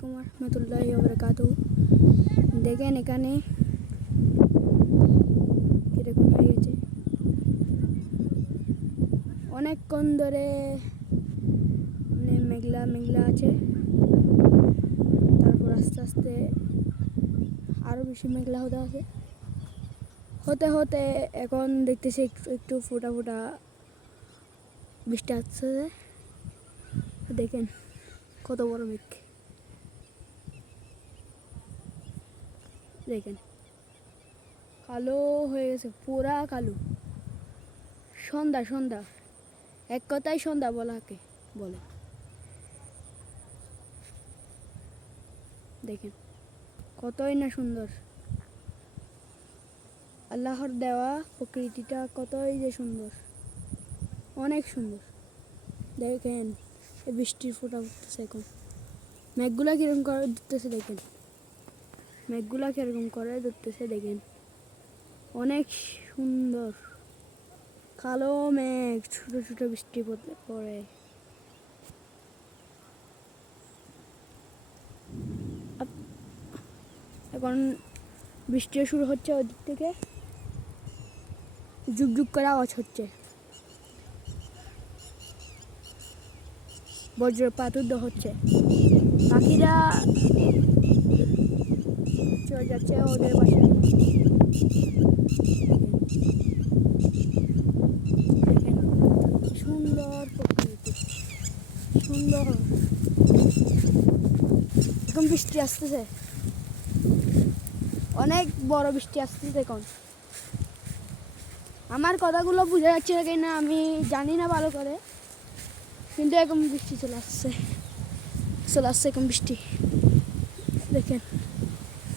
আলাইকুম রহমতুল্লাহি ওয়া বারাকাতুহু। দেখেন এখানে কীরকম হয়ে গেছে, অনেকক্ষণ ধরে মানে মেঘলা মেঘলা আছে, তারপর আস্তে আস্তে আরও বেশি মেঘলা হতে হতে এখন দেখতেছি একটু একটু ফোটা ফোটা বৃষ্টি আসছে। দেখেন কত বড় মেঘ, দেখেন কালো হয়ে গেছে, পুরা কালো। সন্ধ্যা সন্ধ্যা, এক কথায় সন্ধ্যা বলাকে বলে। দেখেন কতই না সুন্দর, আল্লাহর দেওয়া প্রকৃতিটা কতই যে সুন্দর, অনেক সুন্দর। দেখেন এই বৃষ্টির ফোঁটা উঠতেছে, এখন মেঘগুলা কিরকম করে ধরতেছে, দেখেন মেঘগুলা কিরকম করে ধরতেছে, দেখেন অনেক সুন্দর। কালো মেঘ, ছোট ছোট বৃষ্টি পড়ে। এখন বৃষ্টি শুরু হচ্ছে, ওই দিক থেকে যুগ যুগ করে আওয়াজ হচ্ছে, বজ্রপাত হচ্ছে। পাখিরা চলে যাচ্ছে ওদের বাসায়। দেখেন সুন্দর প্রকৃতি, সুন্দর। এখন বৃষ্টি আসতেছে, অনেক বড় বৃষ্টি আসতেছে। এখন আমার কথাগুলো বোঝা যাচ্ছে কিনা আমি জানি না ভালো করে, কিন্তু এখন বৃষ্টি চলে আসছে এখন বৃষ্টি। দেখেন